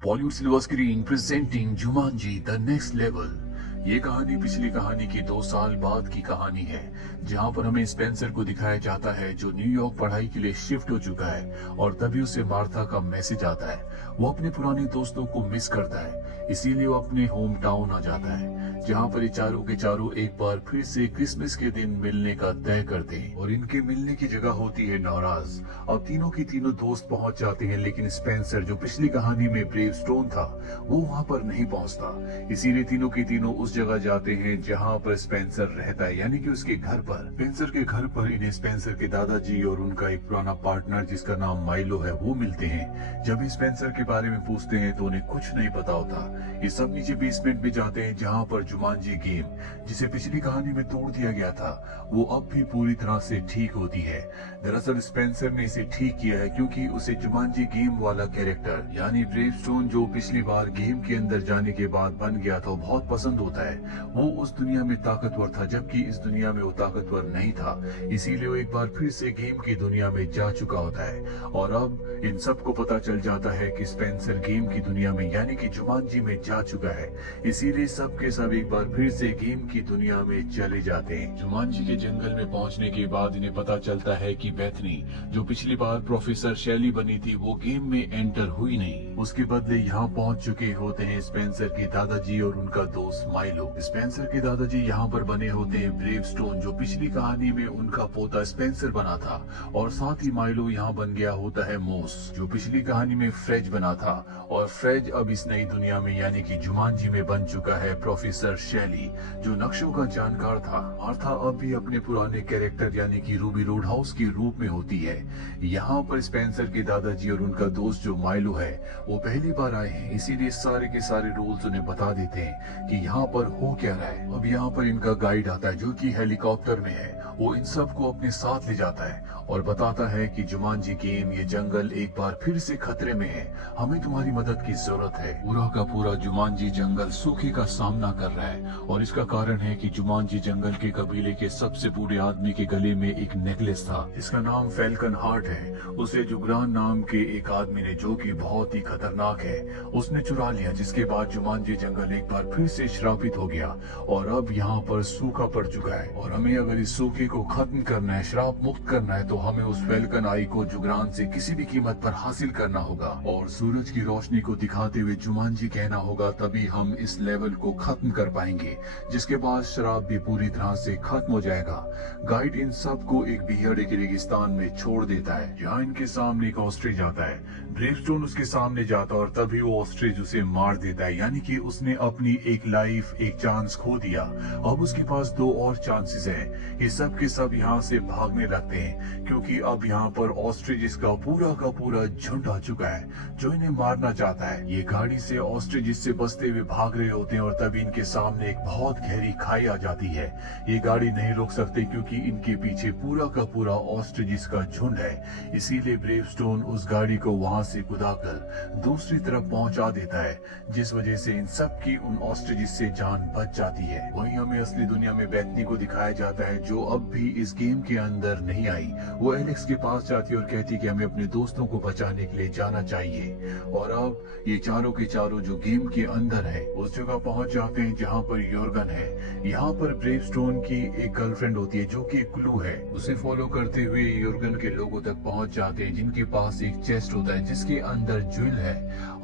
Bollywood silver screen presenting Jumanji the next level. ये कहानी पिछली कहानी की 2 साल बाद की कहानी है, जहां पर हमें स्पेंसर को दिखाया जाता है जो न्यूयॉर्क पढ़ाई के लिए शिफ्ट हो चुका है और तभी उसे मार्था का मैसेज आता है। वो अपने पुराने दोस्तों को मिस करता है, इसीलिए वो अपने होम टाउन आ जाता है, जहां पर ये चारों के चारों एक बार फिर से क्रिसमस के दिन मिलने का तय करते हैं और इनके मिलने की जगह होती है नाराज। अब तीनों की तीनों दोस्त पहुंच जाते हैं, लेकिन स्पेंसर जो पिछली कहानी में ब्रेव स्टोन था वो वहां पर नहीं पहुंचता। इसीलिए तीनों की तीनों उस जगह जाते हैं जहां पर स्पेंसर रहता है, यानी कि उसके घर पर। स्पेंसर के घर पर इन्हें स्पेंसर के दादाजी और उनका एक पुराना पार्टनर जिसका नाम माइलो है वो मिलते हैं। जब स्पेंसर के बारे में पूछते हैं तो उन्हें कुछ नहीं पता होता। ये सब नीचे बेसमेंट में जाते हैं जहां पर जुमांजी गेम, जिसे पिछली कहानी में तोड़ दिया गया था, वो अब भी पूरी तरह से ठीक होती है। दरअसल स्पेंसर ने इसे ठीक किया है क्योंकि उसे जुमांजी गेम वाला कैरेक्टर यानी ब्रेव स्टोन जो पिछली बार गेम के अंदर जाने के बाद बन गया था बहुत पसंद होता है। वो उस दुनिया में ताकतवर था जबकि इस दुनिया में वो ताकतवर नहीं था, इसीलिए वो एक बार फिर से गेम की दुनिया में जा चुका होता है। और अब इन सबको पता चल जाता है कि स्पेंसर गेम की दुनिया में यानी कि जुमांजी में जा चुका है, इसीलिए सब के सब एक बार फिर से गेम की दुनिया में चले जाते हैं। जुमांजी के जंगल में पहुंचने के बाद इन्हें पता चलता है कि बेथनी जो पिछली बार प्रोफेसर शैली बनी थी वो गेम में एंटर हुई नहीं, उसके बदले यहाँ पहुंच चुके होते हैं स्पेंसर के दादाजी और उनका दोस्त माइलो। स्पेंसर के दादाजी यहाँ पर बने होते हैं ब्रेव स्टोन जो पिछली कहानी में उनका पोता स्पेंसर बना था, और साथ ही माइलो यहाँ बन गया होता है मोस जो पिछली कहानी में फ्रेज बना था, और फ्रेज अब इस नई दुनिया में यानी कि जुमांजी में बन चुका है प्रोफेसर शैली जो नक्शों का जानकार था। मार्था अब भी अपने पुराने कैरेक्टर यानी कि रूबी रोडहाउस के रूप में होती है। यहाँ पर स्पेंसर के दादाजी और उनका दोस्त जो माइलो है वो पहली बार आए हैं, इसीलिए सारे के सारे रूल्स उन्हें बता देते हैं कि यहाँ पर हो क्या रहा है। अब यहाँ पर इनका गाइड आता है जो कि हेलीकॉप्टर में है, वो इन सबको अपने साथ ले जाता है और बताता है कि जुमांजी गेम ये जंगल एक बार फिर से खतरे में है, हमें तुम्हारी मदद की जरूरत है। पूरा का पूरा जुमांजी जंगल सूखे का सामना कर रहा है और इसका कारण है कि जुमांजी जंगल के कबीले के सबसे बूढ़े आदमी के गले में एक नेकलेस था जिसका नाम फैल्कन हार्ट है। उसे जुगरान नाम के एक आदमी ने जो कि बहुत ही खतरनाक है उसने चुरा लिया, जिसके बाद जुमांजी जंगल एक बार फिर से श्रापित हो गया और अब यहाँ पर सूखा पड़ चुका है। और हमें अगर इस सूखे को खत्म करना है, श्राप मुक्त करना है, तो हमें उस फैल्कन आई को जुगरान से किसी भी कीमत पर हासिल करना होगा और सूरज की रोशनी को दिखाते हुए जुमांजी कहना होगा, तभी हम इस लेवल को खत्म कर पाएंगे, जिसके बाद श्राप भी पूरी तरह से खत्म हो जाएगा। गाइड इन सब को एक बिहड़े के रेगिस्तान में छोड़ देता है जहाँ इनके सामने एक ऑस्ट्रिच आता है। ब्रेवस्टोन उसके सामने जाता है और तभी वो ऑस्ट्रिच उसे मार देता है, यानी कि उसने अपनी एक लाइफ एक चांस खो दिया। अब उसके पास 2 और चांसेस है। ये सब के सब यहाँ से भागने लगते हैं क्योंकि अब यहाँ पर ऑस्ट्रिच का पूरा झुंड आ चुका है जो इन्हें मारना चाहता है। ये गाड़ी से ऑस्ट्रिच से बचते हुए भाग रहे होते हैं और तभी इनके सामने एक बहुत गहरी खाई आ जाती है। ये गाड़ी नहीं रोक सकते क्योंकि इनके पीछे पूरा का पूरा ऑस्ट्रिच का झुंड है, इसीलिए ब्रेवस्टोन उस गाड़ी को वहां से कुदाकर दूसरी तरफ पहुंचा देता है, जिस वजह से इन सब की उन ऑस्ट्रिच से जान बच जाती है। वहीं हमें असली दुनिया में बेथनी को दिखाया जाता है जो अब भी इस गेम के अंदर नहीं आई। वो एलेक्स के पास जाती है और कहती है कि हमें अपने दोस्तों को बचाने के लिए जाना चाहिए। और अब ये चारों के चारों जो गेम के अंदर है उस जगह पहुंच जाते हैं जहाँ पर योर्गन है। यहाँ पर ब्रेवस्टोन की एक गर्लफ्रेंड होती है जो कि क्लू है। उसे फॉलो करते हुए योर्गन के लोगों तक पहुंच जाते हैं जिनके पास एक चेस्ट होता है जिसके अंदर ज्वेल है।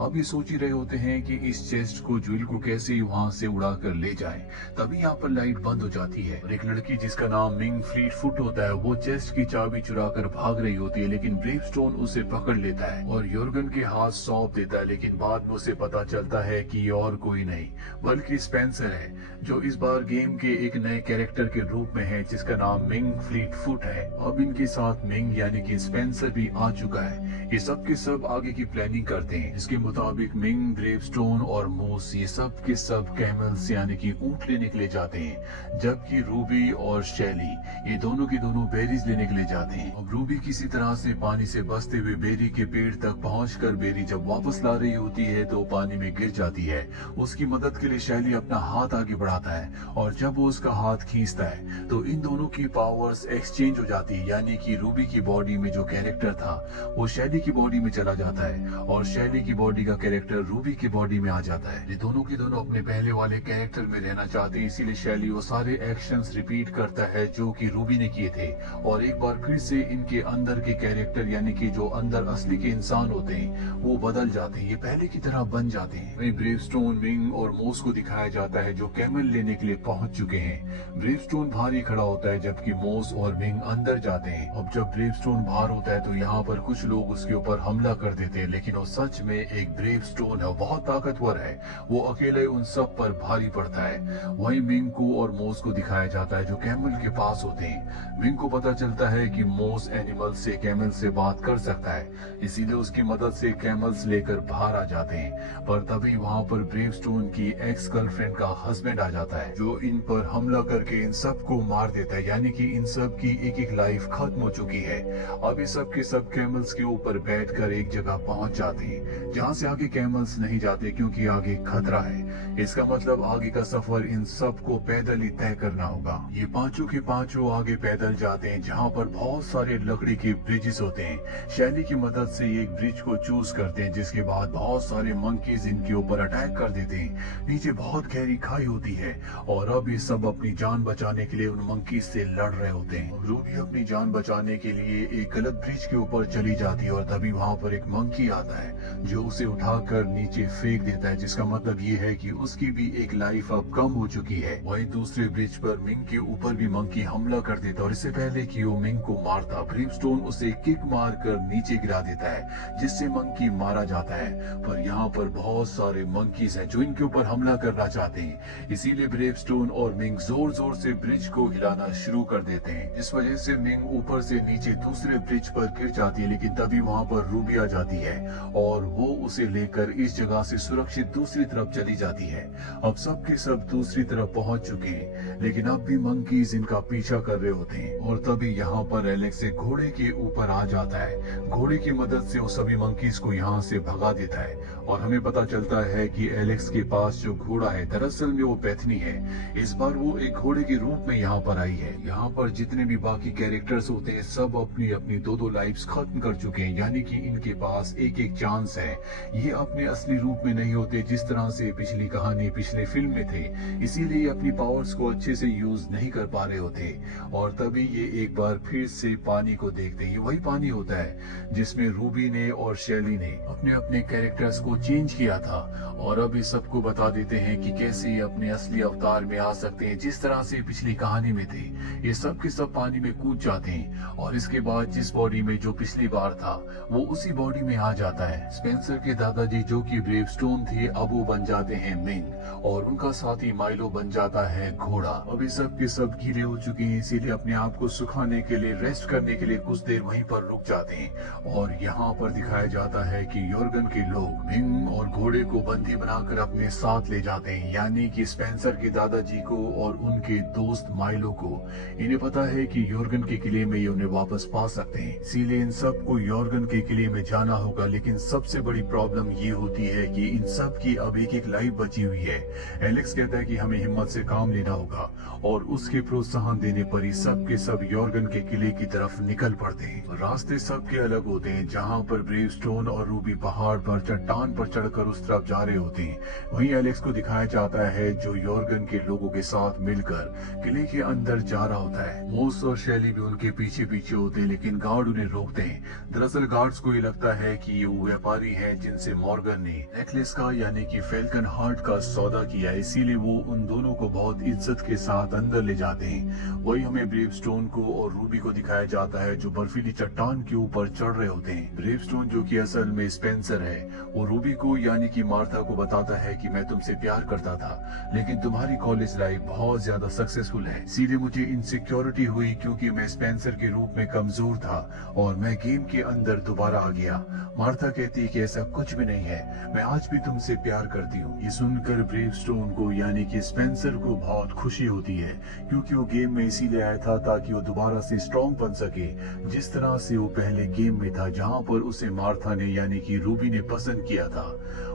अब ये सोच ही रहे होते हैं कि इस चेस्ट को ज्वेल को कैसे वहां से उड़ा कर ले जाए, तभी यहाँ पर लाइट बंद हो जाती है और एक लड़की जिसका नाम मिंग फ्लीट फुट होता है वो चेस्ट की चाबी चुरा कर भाग रही होती है, लेकिन ब्रेवस्टोन उसे पकड़ लेता है और योर्गन के हाथ सौंप देता है। लेकिन बाद में उसे पता चलता है कि ये और कोई नहीं बल्कि स्पेंसर है जो इस बार गेम के एक नए कैरेक्टर के रूप में है जिसका नाम मिंग फ्लीट फुट है। अब इनके साथ मिंग यानी कि स्पेंसर भी आ चुका है। ये सब के सब आगे की प्लानिंग करते हैं। इसके मुताबिक मिंग, ब्रेवस्टोन और मूस ये सब के सब कैमल कैमल्स यानी कि ऊंट लेने के लिए जाते हैं, जबकि रूबी और शैली ये दोनों के दोनों बेरीज लेने के लिए जाते हैं। अब रूबी किसी तरह से पानी से बचते हुए बेरी के पेड़ तक पहुंचकर बेरी जब वापस ला रही होती है तो पानी में गिर जाती है। उसकी मदद के लिए शैली अपना हाथ आगे बढ़ाता है और जब वो उसका हाथ खींचता है तो इन दोनों की पावर्स एक्सचेंज हो जाती है, यानी कि रूबी की बॉडी में जो कैरेक्टर था वो शैली की बॉडी में चला जाता है और शैली की बॉडी का कैरेक्टर रूबी की बॉडी में आ जाता है। ये दोनों के दोनों अपने पहले वाले कैरेक्टर में रहना चाहते हैं, इसीलिए शैली वो सारे एक्शंस रिपीट करता है जो कि रूबी ने किए थे और एक बार फिर से इनके अंदर के कैरेक्टर यानी कि जो अंदर असली के इंसान होते हैं वो बदल जाते हैं, ये पहले की तरह बन जाते हैं। वहीं ब्रेवस्टोन, मिंग और मोस को दिखाया जाता है जो कैमल लेने के लिए पहुंच चुके हैं। ब्रेवस्टोन बाहर ही खड़ा होता है जबकि मोस और मिंग अंदर जाते हैं। अब जब ब्रेवस्टोन बाहर होता है तो यहाँ पर कुछ लोग उसके ऊपर हमला कर देते हैं, लेकिन वो सच में एक ब्रेवस्टोन है, बहुत ताकतवर है, वो अकेले उन सब पर भारी पड़ता है। वहीं मिंग को और मोस को दिखाया जाता है जो कैमल के पास होते हैं। मिंग को पता चलता है कि मोस एनिमल से कैमल से बात कर सकता है, इसीलिए उसकी मदद से कैमल्स लेकर बाहर आ जाते हैं। पर तभी वहाँ पर ब्रेवस्टोन की एक्स गर्लफ्रेंड का हस्बैंड आ जाता है जो इन पर हमला करके इन सब को मार देता है, यानी कि इन सब की एक एक लाइफ खत्म हो चुकी है। अब ये सब के सब कैमल्स के ऊपर बैठकर एक जगह पहुंच जाते हैं जहाँ से आगे कैमल्स नहीं जाते क्योंकि आगे खतरा है। इसका मतलब आगे का सफर इन सब को पैदल ही तय करना होगा। ये पांचों के पांचों आगे पैदल जाते हैं जहाँ पर बहुत सारे लकड़ी के ब्रिजेस होते हैं। शैली की मदद से एक ब्रिज को चूज करते हैं जिसके बाद बहुत सारे मंकीज इनके ऊपर अटैक कर देते हैं। नीचे बहुत गहरी खाई होती है और अब ये सब अपनी जान बचाने के लिए उन मंकीज से लड़ रहे होते हैं। रूबी अपनी जान बचाने के लिए एक गलत ब्रिज के ऊपर चली जाती है और तभी वहाँ पर एक मंकी आता है जो उसे उठाकर नीचे फेंक देता है, जिसका मतलब ये है कि उसकी भी एक लाइफ अब कम हो चुकी है। वहीं दूसरे ब्रिज पर मिंग के ऊपर भी मंकी हमला कर देता और इससे पहले कि वो मिंग को मारता ब्रेवस्टोन उसे किक मारकर नीचे गिरा देता है जिससे मंकी मारा जाता है। पर यहाँ पर बहुत सारे मंकीज हैं जो इनके ऊपर हमला करना चाहते हैं, इसीलिए ब्रेवस्टोन और मिंग जोर जोर से ब्रिज को हिलाना शुरू कर देते हैं। इस वजह से मिंग ऊपर से नीचे दूसरे ब्रिज पर गिर जाती है, लेकिन तभी वहाँ पर रूबी आ जाती है और वो उसे लेकर इस जगह से सुरक्षित दूसरी तरफ चली जाती है। अब सब के सब दूसरी तरफ पहुंच चुके हैं, लेकिन अब भी मंकीज इनका पीछा कर रहे होते हैं और तभी यहाँ पर एलेक्स एक घोड़े के ऊपर आ जाता है। घोड़े की मदद से वो सभी मंकीज को यहाँ से भगा देता है और हमें पता चलता है कि एलेक्स के पास जो घोड़ा है दरअसल में वो बेथनी है। इस बार वो एक घोड़े के रूप में यहाँ पर आई है। यहाँ पर जितने भी बाकी कैरेक्टर्स होते हैं सब अपनी अपनी दो लाइफ्स खत्म कर चुके हैं, यानी कि इनके पास एक एक चांस है। ये अपने असली रूप में नहीं होते जिस तरह से पिछली कहानी पिछले फिल्म में थे, इसीलिए अपनी पावर्स को अच्छे से यूज नहीं कर पा रहे होते। और तभी ये एक बार फिर से पानी को देखते हैं। वही पानी होता है जिसमें रूबी ने और शैली ने अपने अपने कैरेक्टर्स को चेंज किया था और अब इस सबको बता देते हैं कि कैसे ये अपने असली अवतार में आ सकते हैं जिस तरह से पिछली कहानी में थे। ये सब के सब पानी में कूद जाते हैं और इसके बाद जिस बॉडी में जो पिछली बार था वो उसी बॉडी में आ जाता है। स्पेंसर के दादाजी जो कि ब्रेवस्टोन थे अब वो बन जाते हैं मिंग और उनका साथी माइलो बन जाता है घोड़ा। अभी सब के सब गीले हो चुके हैं, इसीलिए अपने आप को सुखाने के लिए रेस्ट करने के लिए कुछ देर वहीं पर रुक जाते हैं और यहाँ पर दिखाया जाता है कि योर्गन के लोग मिंग और घोड़े को बंदी बनाकर अपने साथ ले जाते हैं, यानी कि स्पेंसर के दादाजी को और उनके दोस्त माइलो को। इन्हें पता है कि योर्गन के किले में ये उन्हें वापस पा सकते हैं, इसीलिए इन सबको योर्गन के किले में जाना होगा। लेकिन सबसे बड़ी प्रॉब्लम ये होती है कि इन सब की अब एक एक लाइफ बची हुई है। एलेक्स कहता है कि हमें हिम्मत से काम लेना होगा और उसके प्रोत्साहन देने पर ही सब के सब योर्गन के किले की तरफ निकल पड़ते हैं। रास्ते सबके अलग होते हैं, जहाँ पर ब्रेवस्टोन और रूबी पहाड़ पर चट्टान पर चढ़कर उस तरफ जा रहे होते हैं, वहीं एलेक्स को दिखाया जाता है जो योर्गन के लोगों के साथ मिलकर किले के अंदर जा रहा होता है। मोस और शैली भी उनके पीछे पीछे होते हैं, लेकिन गार्ड उन्हें रोकते हैं। दरअसल गार्ड्स को ये लगता है कि ये वो व्यापारी हैं जिनसे मॉर्गन ने नेकलेस का यानी कि फैल्कन हार्ट का सौदा किया, इसीलिए वो उन दोनों को बहुत इज्जत के साथ अंदर ले जाते हैं। वही हमें ब्रेवस्टोन को और रूबी को दिखाया जाता है जो बर्फीली चट्टान के ऊपर चढ़ रहे होते हैं। ब्रेवस्टोन जो कि असल में स्पेंसर है वो रूबी को यानी कि मार्था को बताता है कि मैं तुमसे प्यार करता था, लेकिन तुम्हारी कॉलेज लाइफ बहुत ज्यादा सक्सेसफुल है, इसीलिए मुझे इनसिक्योरिटी हुई क्योंकि मैं स्पेंसर के रूप में कमजोर था और मैं गेम के अंदर दोबारा आ गया। मार्था कहती है कि ऐसा कुछ भी नहीं है, मैं आज भी तुमसे प्यार करती हूँ। ये सुनकर ब्रेवस्टोन ब्रेवस्टोन को यानी कि स्पेंसर को बहुत खुशी होती है, क्योंकि वो गेम में इसीलिए आया था ताकि वो दोबारा से स्ट्रॉन्ग बन सके, जिस तरह से वो पहले गेम में था जहां पर उसे मार्था ने यानी कि रूबी ने पसंद किया था।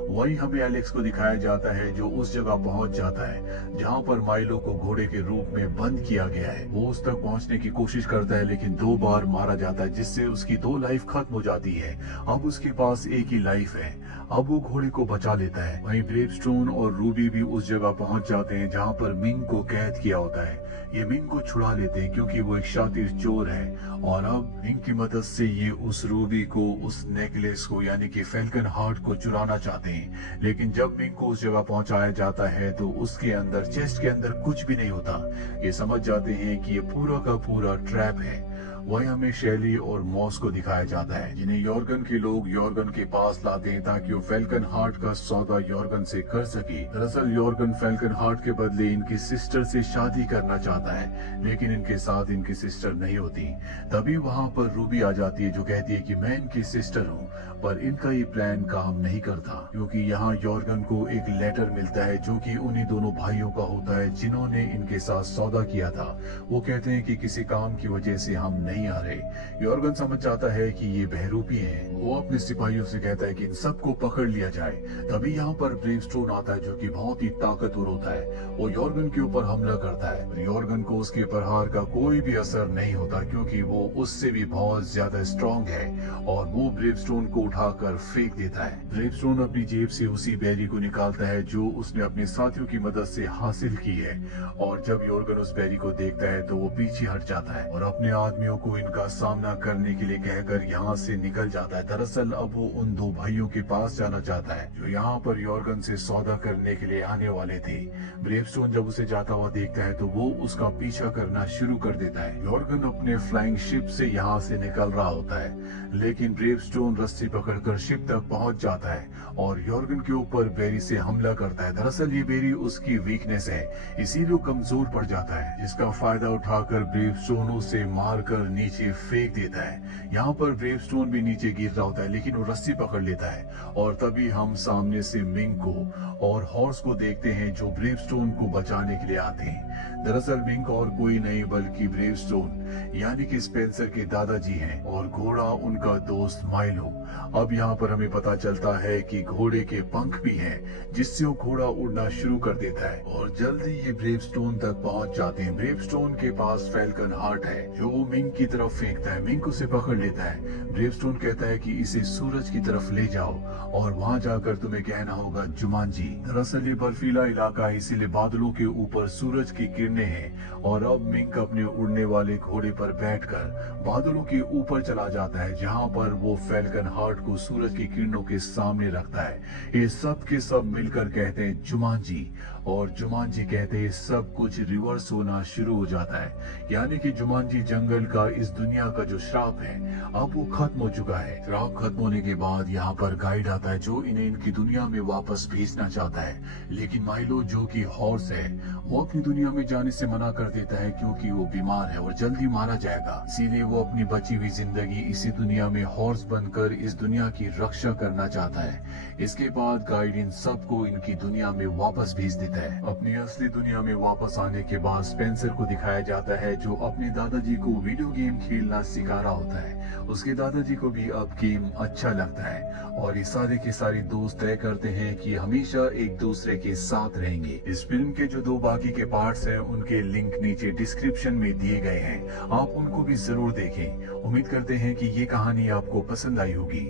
वहीं हमें एलेक्स को दिखाया जाता है जो उस जगह पहुंच जाता है जहां पर माइलो को घोड़े के रूप में बंद किया गया है। वो उस तक पहुंचने की कोशिश करता है लेकिन 2 बार मारा जाता है, जिससे उसकी 2 लाइफ खत्म हो जाती है। अब उसके पास एक ही लाइफ है। अब वो घोड़े को बचा लेता है। वहीं ब्रेवस्टोन और रूबी भी उस जगह पहुंच जाते हैं जहां पर मिंग को कैद किया होता है। ये मिंग को छुड़ा लेते हैं क्योंकि वो एक शातिर चोर है, और अब मिंग की मदद से ये उस रूबी को, उस नेकलेस को यानी कि फैल्कन हार्ट को चुराना चाहते हैं। लेकिन जब मिंग को उस जगह पहुंचाया जाता है तो उसके अंदर, चेस्ट के अंदर कुछ भी नहीं होता। ये समझ जाते हैं कि ये पूरा का पूरा ट्रैप है। वहीं हमें शैली और मॉस को दिखाया जाता है जिन्हें यॉर्गन के लोग यॉर्गन के पास लाते हैं ताकि वो फैल्कन हार्ट का सौदा यॉर्गन से कर सके। दरअसल यॉर्गन फैल्कन हार्ट के बदले इनकी सिस्टर से शादी करना चाहता है, लेकिन इनके साथ इनकी सिस्टर नहीं होती। तभी वहां पर रूबी आ जाती है जो कहती है कि मैं इनकी सिस्टर हूँ, पर इनका ये प्लान काम नहीं करता, क्योंकि यहाँ यॉर्गन को एक लेटर मिलता है जो कि उन्हीं दोनों भाइयों का होता है जिन्होंने इनके साथ सौदा किया था। वो कहते हैं कि किसी काम की वजह से हम नहीं आ रहे। यॉर्गन समझ जाता है कि ये बहरूपी हैं। वो अपने सिपाहियों से कहता है कि इन सबको पकड़ लिया जाए। तभी यहाँ पर ब्रेवस्टोन आता है जो कि बहुत ही ताकतवर होता है। वो यॉर्गन के ऊपर हमला करता है। यॉर्गन को उसके प्रहार का कोई भी असर नहीं होता क्योंकि वो उससे भी बहुत ज्यादा स्ट्रॉन्ग है, और वो ब्रेवस्टोन को उठाकर फेंक देता है। ब्रेवस्टोन अपनी जेब से उसी बैरी को निकालता है जो उसने अपने साथियों की मदद से हासिल की है, और जब यॉर्गन उस बैरी को देखता है तो वो पीछे हट जाता है और अपने आदमियों को इनका सामना करने के लिए कहकर यहाँ से निकल जाता है। दरअसल अब वो उन 2 भाइयों के पास जाना चाहता है जो यहाँ पर यॉर्गन से सौदा करने के लिए आने वाले थे। ब्रेवस्टोन जब उसे जाता हुआ देखता है तो वो उसका पीछा करना शुरू कर देता है। यॉर्गन अपने फ्लाइंग शिप से यहाँ से निकल रहा होता है, लेकिन ब्रेवस्टोन रस्सी पकड़कर शिप तक पहुंच जाता है और यॉर्गन के ऊपर बेरी से हमला करता है। दरअसल ये बेरी उसकी वीकनेस है, इसीलिए कमजोर पड़ जाता है, जिसका फायदा उठाकर ब्रेवस्टोन उसे मारकर नीचे फेंक देता है। यहाँ पर ब्रेवस्टोन भी नीचे गिर रहा होता है लेकिन वो रस्सी पकड़ लेता है, और तभी हम सामने से मिंग को और हॉर्स को देखते हैं जो ब्रेवस्टोन को बचाने के लिए आते हैं। दरअसल मिंग और कोई नहीं बल्कि ब्रेवस्टोन यानी कि स्पेंसर के दादाजी हैं, और घोड़ा उनका दोस्त माइलो। अब यहाँ पर हमें पता चलता है कि घोड़े के पंख भी हैं, जिससे वो घोड़ा उड़ना शुरू कर देता है, और जल्दी ये ब्रेवस्टोन तक पहुंच जाते हैं। ब्रेवस्टोन के पास फैल्कन हार्ट है जो वो मिंग की तरफ फेंकता है। मिंग उसे पकड़ लेता है। ब्रेवस्टोन कहता है कि इसे सूरज की तरफ ले जाओ और वहां जाकर तुम्हें कहना होगा जुमांजी। दरअसल ये बर्फीला इलाका है, इसीलिए बादलों के ऊपर सूरज की किरणें हैं, और अब मिंग अपने उड़ने वाले घोड़े पर बैठकर बादलों के ऊपर चला जाता है जहां पर वो फैल्कन हार्ट को सूरज की किरणों के सामने रखता है। ये सब के सब मिलकर कहते हैं जुमांजी, और जुमांजी कहते हैं सब कुछ रिवर्स होना शुरू हो जाता है, यानी कि जुमांजी जंगल का, इस दुनिया का जो श्राप है अब वो खत्म हो चुका है। श्राप खत्म होने के बाद यहाँ पर गाइड आता है जो इन्हें इनकी दुनिया में वापस भेजना चाहता है, लेकिन माइलो जो कि हॉर्स है वो अपनी दुनिया में जाने से मना कर देता है क्योंकि वो बीमार है और जल्दी मारा जाएगा। इसीलिए वो अपनी बची हुई जिंदगी इसी दुनिया में हॉर्स बनकर इस दुनिया की रक्षा करना चाहता है। इसके बाद गाइड इन सबको इनकी दुनिया में वापस भेज देता है। अपनी असली दुनिया में वापस आने के बाद स्पेंसर को दिखाया जाता है जो अपने दादाजी को वीडियो गेम खेलना सिखा रहा होता है। उसके दादाजी को भी अब गेम अच्छा लगता है, और ये सारे के सारे दोस्त तय करते हैं कि हमेशा एक दूसरे के साथ रहेंगे। इस फिल्म के जो 2 बाकी के पार्ट्स हैं उनके लिंक नीचे डिस्क्रिप्शन में दिए गए हैं, आप उनको भी जरूर देखें। उम्मीद करते हैं कि ये कहानी आपको पसंद आई होगी।